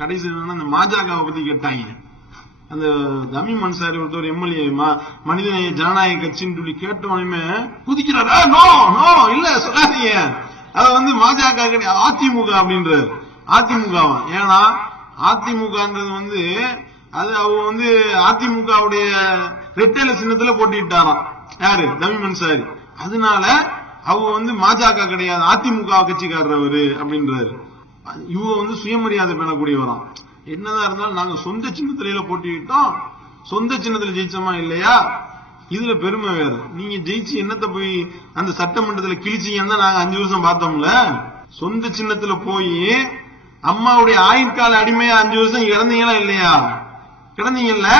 கடைசி அந்த மாஜாகாவை பத்தி கேட்டாங்க. அந்த தமிழ் மன்சாரி ஒருத்தர் எம்எல்ஏ மனிதநேய ஜனநாயக கட்சின்னு சொல்லி கேட்டவனுமே குதிக்கிறாரா. நோ நோ இல்ல சொல்லாதீங்க. அத வந்து மாஜக கிடையாது அதிமுக அப்படின்றாரு. அதிமுகவா? ஏன்னா அதிமுகன்றது வந்து அது அவங்க வந்து அதிமுகவுடைய ரெட்டேல சின்னத்துல போட்டிட்டாராம். யாரு? தமிழ் மன்சாரி அதனால அவங்க வந்து மாஜக கிடையாது அதிமுக கட்சிக்காரர் அவரு அப்படின்றாரு. இவங்க வந்து சுயமரியாதை பண்ணக்கூடியவராம் என்னதான் இருந்தாலும் நாங்க சொந்த சின்னத்தில போட்டிட்டோம் சொந்த சின்னத்துல ஜெயிச்சோமா இல்லையா? இதுல பெருமை வேற. நீங்க ஜெயிச்சு என்னத்த போய் அந்த சட்டமன்றத்துல கிழிச்சீங்கன்னு தான் நாங்க அஞ்சு வருஷம் பார்த்தோம்ல? சொந்த சின்னத்துல போய் அம்மாவுடைய ஆயுட்கால அடிமையா அஞ்சு வருஷம் இறந்தீங்களா இல்லையா? கிடந்தீங்கல்ல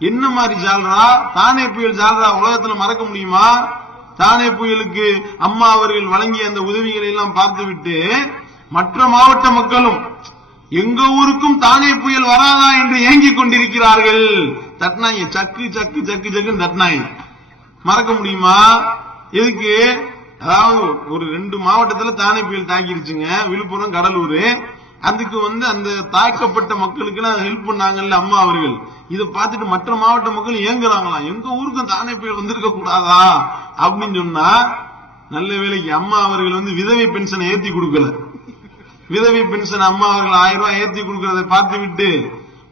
என்ன மாதிரி ஜால்ரா? தானே புயல் ஜால்ரா? உலகத்துல மறக்க முடியுமா? தானே புயலுக்கு அம்மா அவர்கள் வழங்கிய அந்த உதவிகளை எல்லாம் பார்த்துவிட்டு மற்ற மாவட்ட மக்களும் எங்க ஊருக்கும் தானே புயல் வராதா என்று ஏங்கிக் கொண்டிருக்கிறார்கள். தட்னாங்க சக்கு சக்கு சக்கு சக்குன்னு தட்னாங்க மறக்க முடியுமா? எதுக்கு? அதாவது ஒரு ரெண்டு மாவட்டத்துல தானே புயல் தாக்கிருச்சுங்க. விழுப்புரம் கடலூர். அதுக்கு வந்து அந்த தாக்கப்பட்ட மக்களுக்கு எல்லாம் ஹெல்ப் பண்ணாங்கல்ல அம்மா அவர்கள். இதை பார்த்துட்டு மற்ற மாவட்ட மக்கள் ஏங்குறாங்களாம். எங்க ஊருக்கும் தானே புயல் வந்திருக்க கூடாதா? அப்படின்னு சொன்னா நல்ல வேலைக்கு அம்மா அவர்கள் வந்து விதவை பென்ஷனை ஏத்தி கொடுக்கல. விதவை பென்ஷன் அம்மா அவர்கள் ஆயிரம் ரூபாய் ஏற்றி கொடுக்கிறதை பார்த்துவிட்டு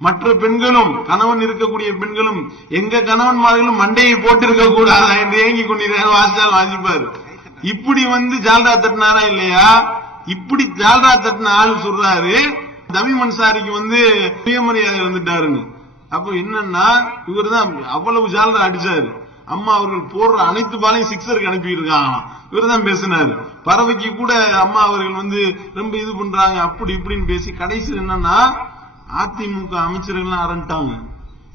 மற்ற பெண்களும் கணவன் இருக்கக்கூடிய பெண்களும் எங்க கணவன்மார்களும் மண்டையை போட்டிருக்க கூடாதா என்று ஏங்கி கொண்டிருக்காங்க வாசித்தால் வாசிப்பாரு. இப்படி வந்து ஜால்ரா தட்டினாரா இல்லையா? இப்படி ஜால்ரா தட்டின ஆள் சொல்றாரு. தமிழ் மன்சாரிக்கு வந்து சுயமரியாதை வந்துட்டாருன்னு அப்ப என்னன்னா இவர் தான் அவ்வளவு ஜால்ரா அடிச்சாரு. அம்மா அவர்கள் போடுற அனைத்து பாலையும் சிக்ஸருக்கு அனுப்பி இருக்காங்க இவர் தான் பேசினாரு. பறவைக்கு கூட அம்மா அவர்கள் வந்து ரொம்ப இது பண்றாங்க அப்படி இப்படின்னு பேசி கடைசியில் என்னன்னா அதிமுக அமைச்சர்கள் அரண்டாங்க.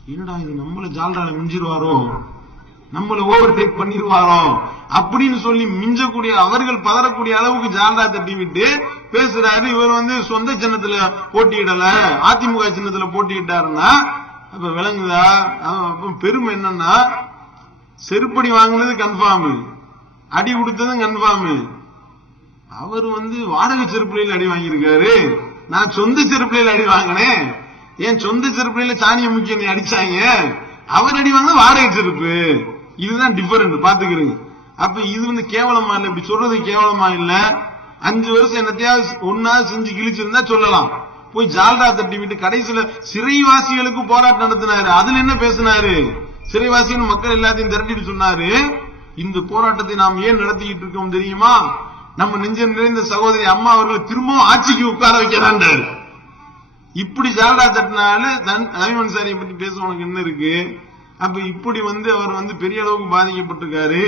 என்னடா இது நம்மள ஜால்ரால மிஞ்சிருவாரோ? நம்மள ஓவர் டேக் பண்ணிருவாரோ? அப்படின்னு சொல்லி மிஞ்சக்கூடிய அவர்கள் பதறக்கூடிய அளவுக்கு ஜால்ரா தட்டி விட்டு பேசுறாரு. இவர் வந்து சொந்த சின்னத்துல போட்டியிடல அதிமுக சின்னத்துல போட்டியிட்டாருன்னா அப்ப விளங்குதா? அப்ப பெருமை என்னன்னா செருப்படி வாங்கினது கன்ஃபார்ம் அடி கொடுத்ததும் கன்ஃபார்ம் அவர் வந்து வாடகை செருப்பிலையில் அடி வாங்கியிருக்காரு. நான் சொந்த செருப்பிலையில் அடி வாங்கினேன். என் சொந்த செருப்பிலையில் சாணிய முக்கிய அடிச்சாங்க. அவர் அடி வாங்க வாடகை செருப்பு. இதுதான் டிஃபரெண்ட் பாத்துக்கிறீங்க அப்ப இது வந்து கேவலமா இல்ல? இப்படி சொல்றது கேவலமா இல்ல? அஞ்சு வருஷம் என்னத்தையாவது ஒன்னா செஞ்சு கிழிச்சிருந்தா சொல்லலாம். போய் ஜால்ரா தட்டி விட்டு கடைசியில சிறைவாசிகளுக்கு போராட்டம் நடத்தினாரு. அதுல என்ன பேசினாரு? சிறைவாசின்னு மக்கள் எல்லாத்தையும் திரட்டிட்டு சொன்னாரு இந்த போராட்டத்தை நாம் ஏன் நடத்திக்கிட்டு இருக்கோம் தெரியுமா? நம்ம நெஞ்சம் நிறைந்த சகோதரி அம்மா அவர்களை திரும்பவும் ஆட்சிக்கு உட்கார வைக்கிறாண்டாரு இப்படி ஜால்ரா தட்டினால ரவிமன் சாரியை பத்தி பேசுவனுக்கு என்ன இருக்கு? அப்ப இப்படி வந்து அவர் வந்து பெரிய அளவுக்கு பாதிக்கப்பட்டிருக்காரு.